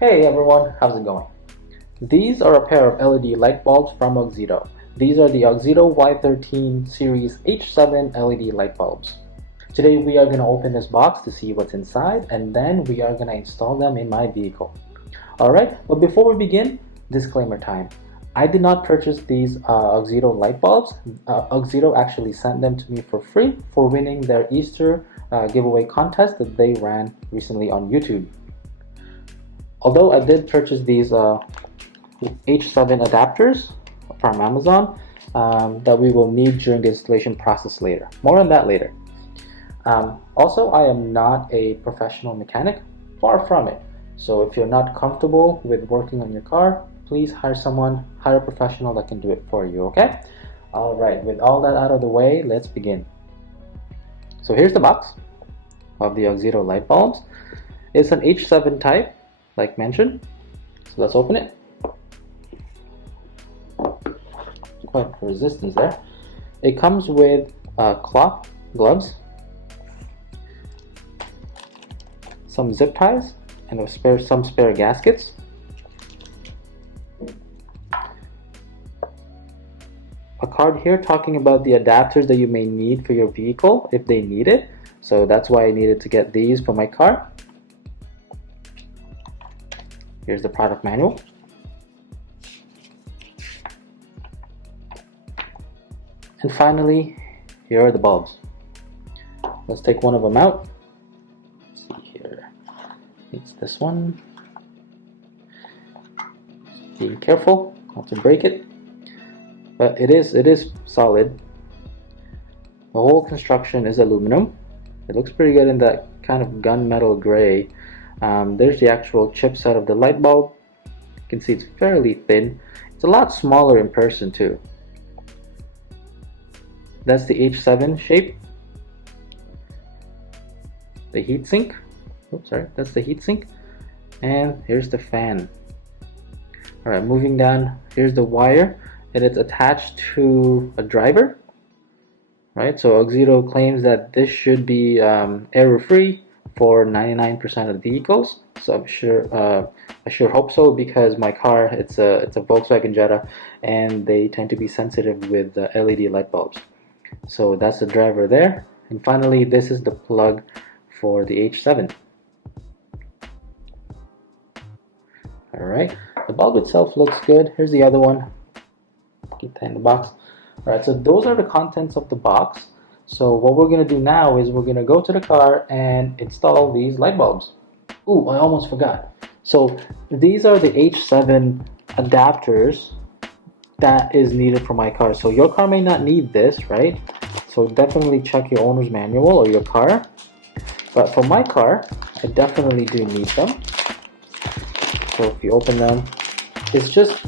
Hey everyone, how's it going? These are a pair of LED light bulbs from Auxito. These are the Auxito Y13 Series H7 LED light bulbs. Today we are going to open this box to see what's inside, and then we are going to install them in my vehicle. Alright, but before we begin, disclaimer time. I did not purchase these Auxito light bulbs. Auxito actually sent them to me for free for winning their Easter giveaway contest that they ran recently on YouTube. Although I did purchase these H7 adapters from Amazon that we will need during the installation process later. More on that later. Also, I am not a professional mechanic, far from it. So if you're not comfortable with working on your car, please hire a professional that can do it for you, okay? Alright, with all that out of the way, let's begin. So here's the box of the Auxito light bulbs. It's an H7 type, like mentioned. So let's open it. Quite a resistance there. It comes with cloth gloves, some zip ties, and some spare gaskets. A card here talking about the adapters that you may need for your vehicle if they need it. So that's why I needed to get these for my car. Here's the product manual. And finally, here are the bulbs. Let's take one of them out. Let's see here. It's this one. Be careful not to break it. But it is solid. The whole construction is aluminum. It looks pretty good in that kind of gunmetal gray. There's the actual chipset of the light bulb. You can see it's fairly thin. It's a lot smaller in person too. That's the H7 shape. The heatsink. Oops, sorry. That's the heatsink. And here's the fan. Alright, moving down. Here's the wire. And it's attached to a driver. Right, so Auxito claims that this should be error-free for 99% of vehicles. So I sure hope so, because my car, it's a Volkswagen Jetta, and they tend to be sensitive with LED light bulbs. So that's the driver there. And finally, this is the plug for the H7. Alright, the bulb itself looks good. Here's the other one. Keep that in the box. Alright, so those are the contents of the box. So what we're going to do now is we're going to go to the car and install these light bulbs. Ooh, I almost forgot. So these are the H7 adapters that is needed for my car. So your car may not need this, right? So definitely check your owner's manual or your car. But for my car, I definitely do need them. So if you open them, it's just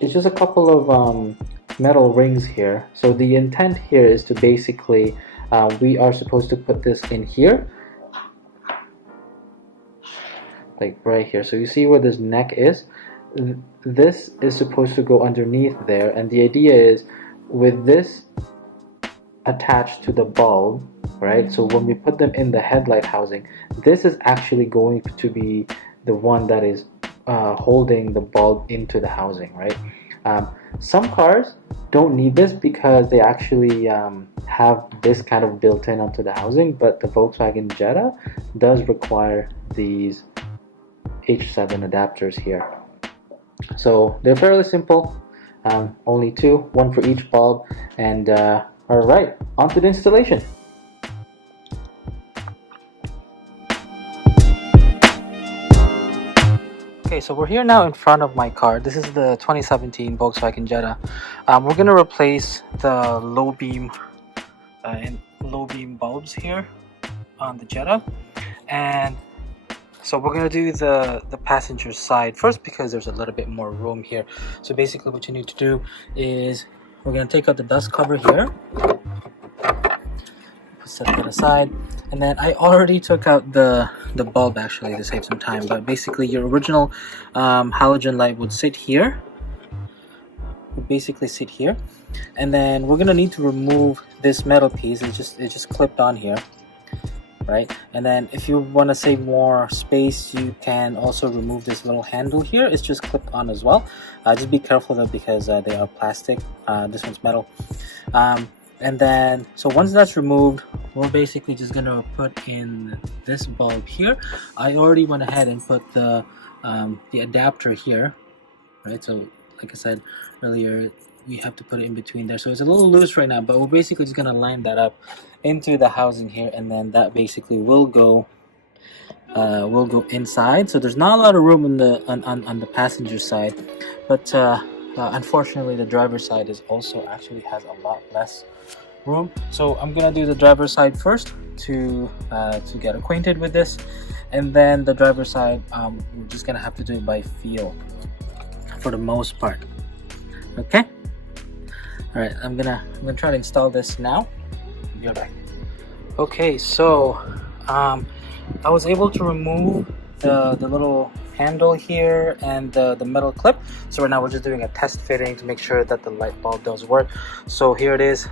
a couple of metal rings here. So the intent here is to basically we are supposed to put this in here, like right here. So you see where this neck is? This is supposed to go underneath there, and the idea is with this attached to the bulb, right? So when we put them in the headlight housing, this is actually going to be the one that is holding the bulb into the housing, right? Some cars don't need this because they actually have this kind of built in onto the housing, but the Volkswagen Jetta does require these H7 adapters here. So they're fairly simple, only two, one for each bulb, and alright, on to the installation. Okay, so we're here now in front of my car. This is the 2017 Volkswagen Jetta. We're going to replace the low beam bulbs here on the Jetta, and so we're going to do the passenger side first because there's a little bit more room here. So basically what you need to do is we're going to take out the dust cover here, set that aside, and then I already took out the bulb actually to save some time, but basically your original halogen light would sit here, and then we're gonna need to remove this metal piece. It's just clipped on here, right? And then if you want to save more space, you can also remove this little handle here. It's just clipped on as well. Just be careful though, because they are plastic. This one's metal. And then, so once that's removed, we're basically just gonna put in this bulb here. I already went ahead and put the adapter here, right? So like I said earlier, we have to put it in between there, so it's a little loose right now, but we're basically just gonna line that up into the housing here, and then that basically will go inside. So there's not a lot of room on the passenger side, but unfortunately the driver's side is also actually has a lot less room. So I'm gonna do the driver's side first to get acquainted with this, and then the driver's side we're just gonna have to do it by feel for the most part. Okay. All right. I'm gonna try to install this now. Be right back. Okay. So I was able to remove the little handle here and the metal clip. So right now we're just doing a test fitting to make sure that the light bulb does work. So here it is,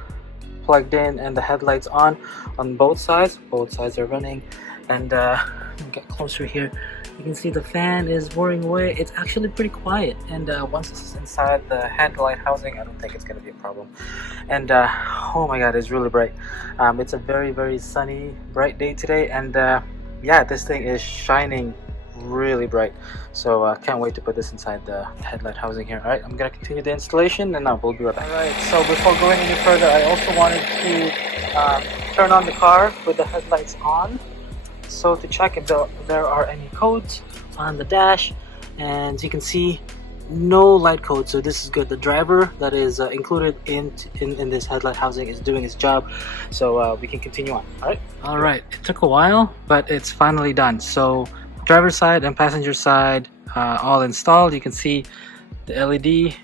plugged in, and the headlights on both sides. Both sides are running, and get closer here. You can see the fan is whirring away. It's actually pretty quiet, and once this is inside the headlight housing, I don't think it's going to be a problem. And oh my god, it's really bright. It's a very sunny, bright day today, and yeah, this thing is shining really bright. So can't wait to put this inside the headlight housing here. All right, I'm gonna continue the installation, and we'll be right back. All right, so before going any further, I also wanted to turn on the car with the headlights on, so to check if there are any codes on the dash. And as you can see, no light code, so this is good. The driver that is included in this headlight housing is doing its job, so we can continue on. All right, it took a while, but it's finally done. So driver's side and passenger side all installed. You can see the LED.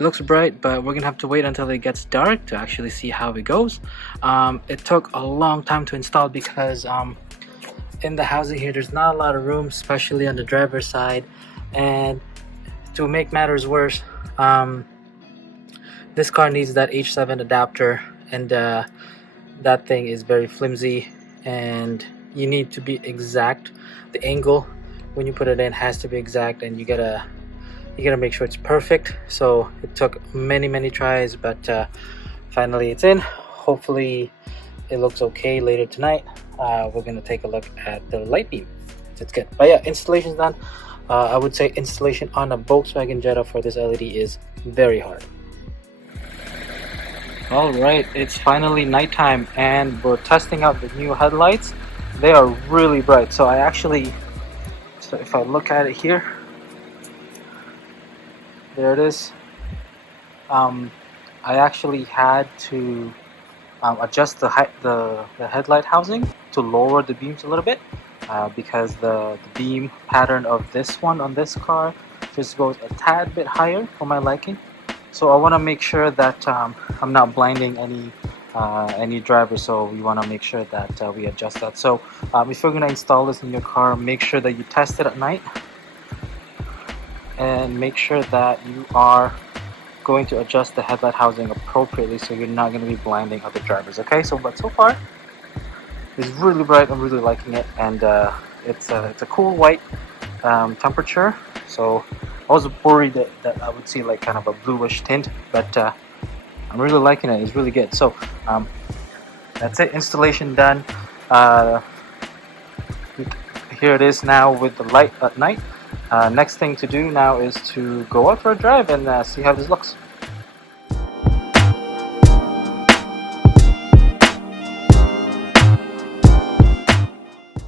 It looks bright, but we're gonna have to wait until it gets dark to actually see how it goes. It took a long time to install because in the housing here there's not a lot of room, especially on the driver's side. And to make matters worse, this car needs that H7 adapter, and that thing is very flimsy, and you need to be exact. The angle when you put it in has to be exact, and you gotta make sure it's perfect. So it took many tries, but finally it's in. Hopefully it looks okay later tonight. We're gonna take a look at the light beam. It's good. But yeah, installation's done. I would say installation on a Volkswagen Jetta for this LED is very hard. All right, it's finally nighttime, and we're testing out the new headlights. They are really bright. So if I look at it here, there it is. I actually had to adjust the headlight housing to lower the beams a little bit, because the beam pattern of this one on this car just goes a tad bit higher for my liking. So I want to make sure that I'm not blinding any driver, so we want to make sure that we adjust that. So if you're going to install this in your car, make sure that you test it at night, and make sure that you are going to adjust the headlight housing appropriately, so you're not going to be blinding other drivers. Okay, but so far it's really bright. I'm really liking it, and it's a cool white temperature. So I was worried that I would see like kind of a bluish tint, but I'm really liking it. It's really good. So that's it. Installation done. Here it is now with the light at night. Next thing to do now is to go out for a drive and see how this looks.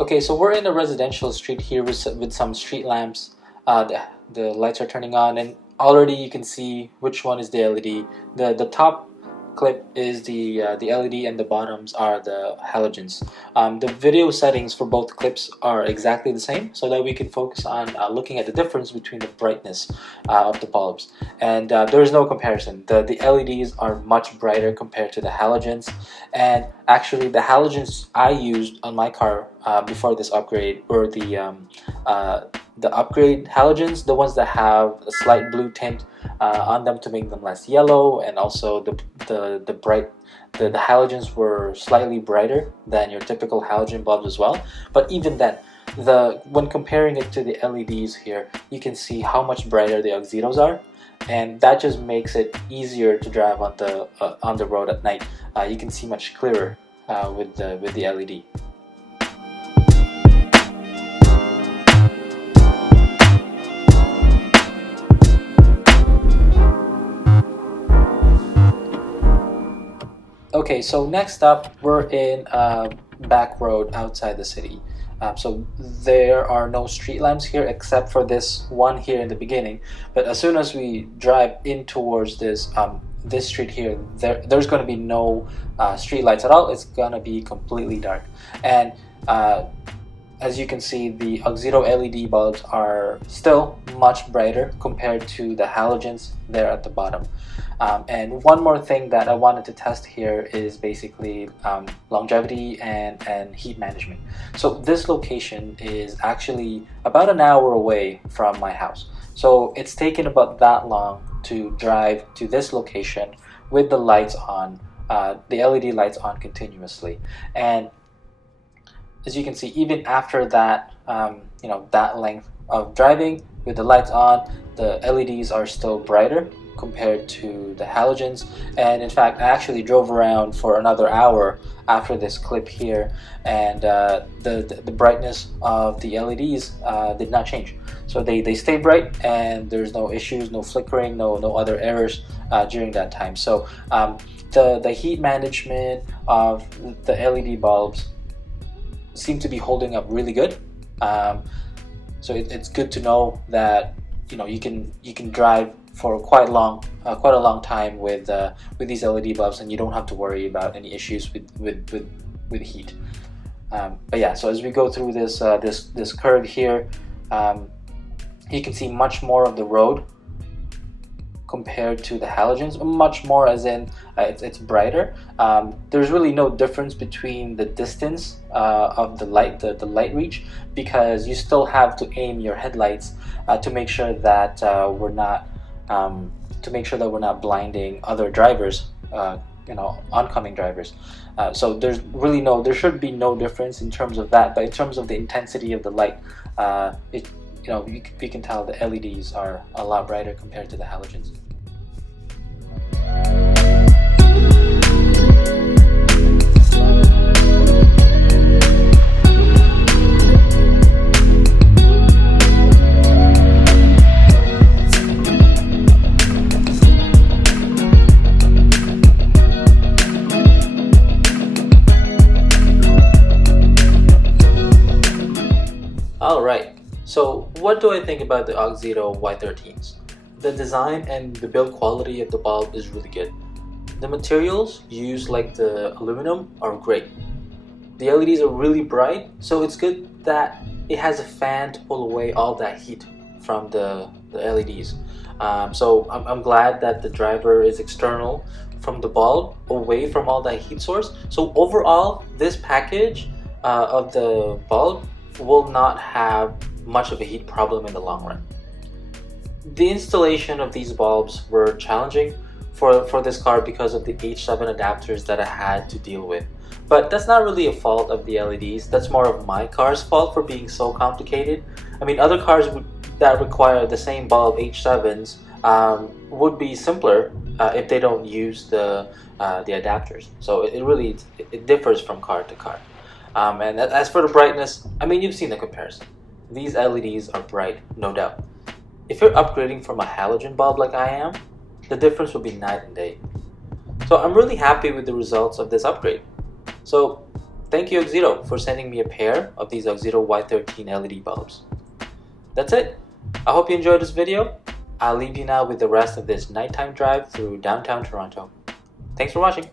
Okay, so we're in a residential street here with some street lamps. The lights are turning on, and already you can see which one is the LED. The top clip is the LED, and the bottoms are the halogens. The video settings for both clips are exactly the same, so that we can focus on looking at the difference between the brightness of the bulbs. And there is no comparison. The LEDs are much brighter compared to the halogens, and actually the halogens I used on my car before this upgrade were the the upgrade halogens, the ones that have a slight blue tint on them to make them less yellow, and also the halogens were slightly brighter than your typical halogen bulbs as well. But even then, when comparing it to the LEDs here, you can see how much brighter the Auxitos are, and that just makes it easier to drive on the road at night. You can see much clearer with the LED. Okay, so next up, we're in a back road outside the city. So there are no street lamps here except for this one here in the beginning. But as soon as we drive in towards this street here, there's going to be no street lights at all. It's going to be completely dark. And as you can see, the Auxito LED bulbs are still much brighter compared to the halogens there at the bottom. And one more thing that I wanted to test here is basically longevity and heat management. So this location is actually about an hour away from my house. So it's taken about that long to drive to this location with the lights on, the LED lights on continuously. And as you can see, even after that, that length of driving with the lights on, the LEDs are still brighter compared to the halogens. And in fact, I actually drove around for another hour after this clip here, and the brightness of the LEDs did not change. So they stay bright, and there's no issues, no flickering, no other errors during that time. So the heat management of the LED bulbs seem to be holding up really good. So it's good to know that you can drive for quite a long time with these LED bulbs, and you don't have to worry about any issues with heat. But yeah, so as we go through this curve here, you can see much more of the road compared to the halogens. Much more as in it's brighter. There's really no difference between the distance of the light reach, because you still have to aim your headlights to make sure that we're not blinding other drivers, oncoming drivers. So there should be no difference in terms of that. But in terms of the intensity of the light, you can tell the LEDs are a lot brighter compared to the halogens. Alright, so what do I think about the Auxito Y13s? The design and the build quality of the bulb is really good. The materials used, like the aluminum, are great. The LEDs are really bright, so it's good that it has a fan to pull away all that heat from the LEDs. So I'm glad that the driver is external from the bulb, away from all that heat source. So overall, this package of the bulb will not have much of a heat problem in the long run. The installation of these bulbs were challenging for this car because of the H7 adapters that I had to deal with. But that's not really a fault of the LEDs, that's more of my car's fault for being so complicated. I mean, other cars that require the same bulb, H7s, would be simpler if they don't use the adapters. So it differs from car to car. And as for the brightness, I mean, you've seen the comparison. These LEDs are bright, no doubt. If you're upgrading from a halogen bulb like I am, the difference will be night and day. So I'm really happy with the results of this upgrade. So thank you, Auxito, for sending me a pair of these Auxito Y13 LED bulbs. That's it. I hope you enjoyed this video. I'll leave you now with the rest of this nighttime drive through downtown Toronto. Thanks for watching.